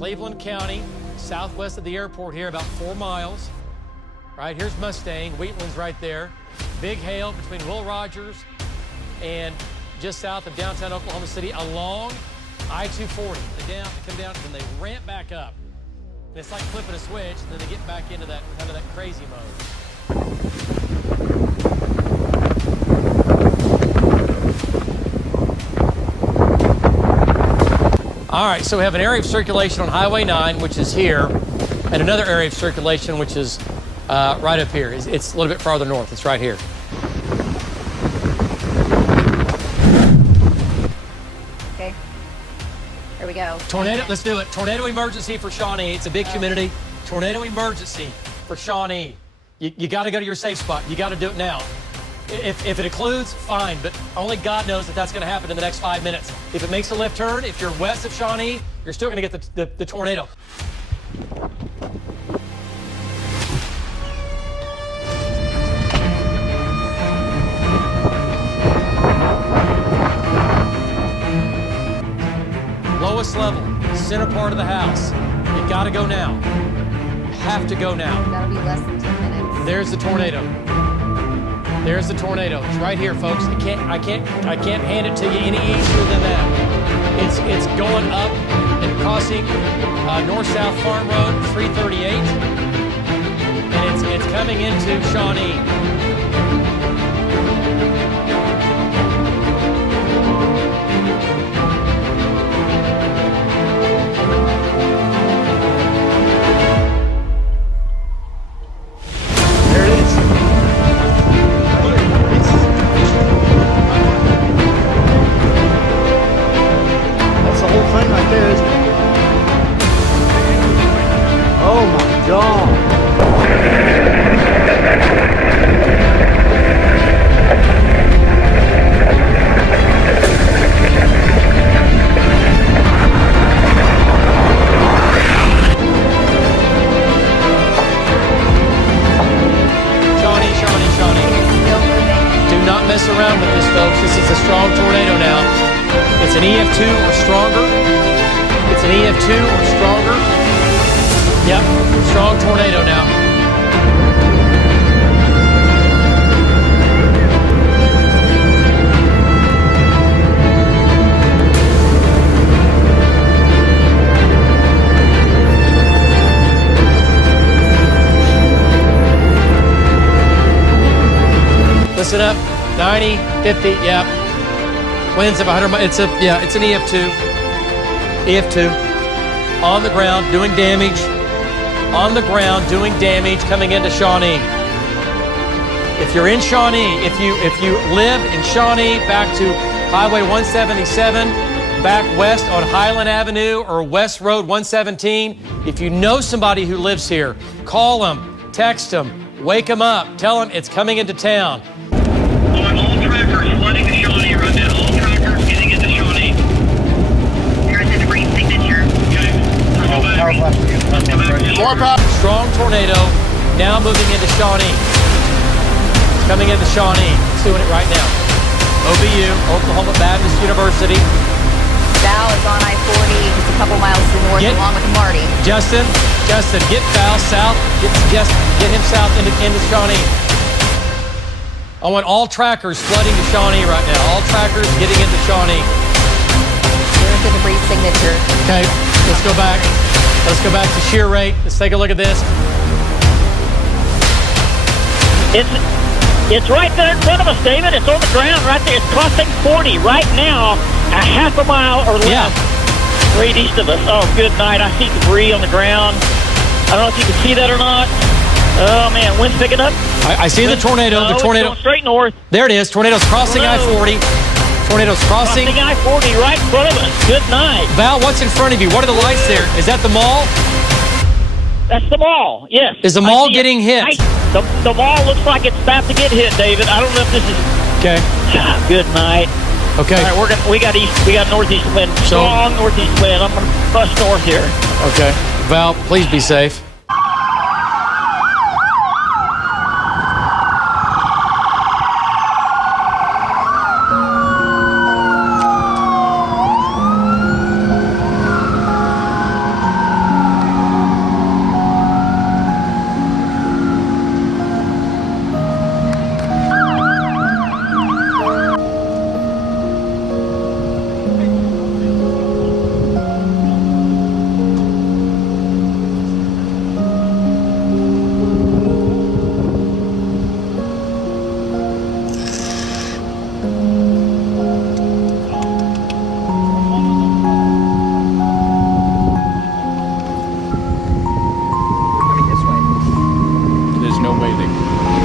Cleveland County, southwest of the airport here, about 4 miles. Right, here's Mustang, Wheatland's right there. Big hail between Will Rogers and just south of downtown Oklahoma City along I-240. They come down, and then they ramp back up. And it's like flipping a switch, and then they get back into that kind of that crazy mode. All right, so we have an area of circulation on Highway 9, which is here, and another area of circulation, which is right up here. It's a little bit farther north. It's right here. Okay. Here we go. Tornado, let's do it. Tornado emergency for Shawnee. It's a big community. Tornado emergency for Shawnee. You got to go to your safe spot. You got to do it now. If it occludes, fine, but only God knows that that's going to happen in the next 5 minutes. If it makes a left turn, if you're west of Shawnee, you're still going to get the tornado. Lowest level, center part of the house. You got to go now. You have to go now. That'll be less than 10 minutes. There's the tornado. There's the tornado. It's right here, folks. I can't hand it to you any easier than that. It's going up and crossing north-south Farm Road 338, and it's coming into Shawnee. Mess around with this, folks. This is a strong tornado now. It's an EF2 or stronger. It's an EF2 or stronger. Yep, strong tornado now. Listen up. 90, 50, yeah. Winds of 100 miles. It's an EF2. EF2. On the ground, doing damage. On the ground, doing damage, coming into Shawnee. If you're in Shawnee, if you live in Shawnee, back to Highway 177, back west on Highland Avenue or West Road 117, if you know somebody who lives here, call them, text them, wake them up, tell them it's coming into town. All trackers flooding to Shawnee right now. All trackers getting into Shawnee. Here's the debris signature. Okay. More power. Strong tornado now moving into Shawnee. It's coming into Shawnee. It's doing it right now. OBU, Oklahoma Baptist University. Val is on I-40, just a couple miles to the north, along with Marty. Justin, get Val south. Get him south into Shawnee. I want all trackers flooding to Shawnee right now. All trackers getting into Shawnee. Here's the debris signature. Okay, let's go back. Let's go back to shear rate. Let's take a look at this. It's right there in front of us, David. It's on the ground right there. It's crossing 40 right now, a half a mile or less. Right east of us. Oh, good night. I see debris on the ground. I don't know if you can see that or not. Oh, man, wind's picking up. I see the tornado. The tornado. It's going straight north. There it is. Tornado's crossing I-40. Tornado's crossing I-40 right in front of us. Good night. Val, what's in front of you? What are the lights there? Is that the mall? That's the mall, yes. Is the mall getting hit? The mall looks like it's about to get hit, David. I don't know if this is... Okay. Good night. Okay. All right, we got northeast wind. Strong northeast wind. I'm going to bust north here. Okay. Val, please be safe. there's no way they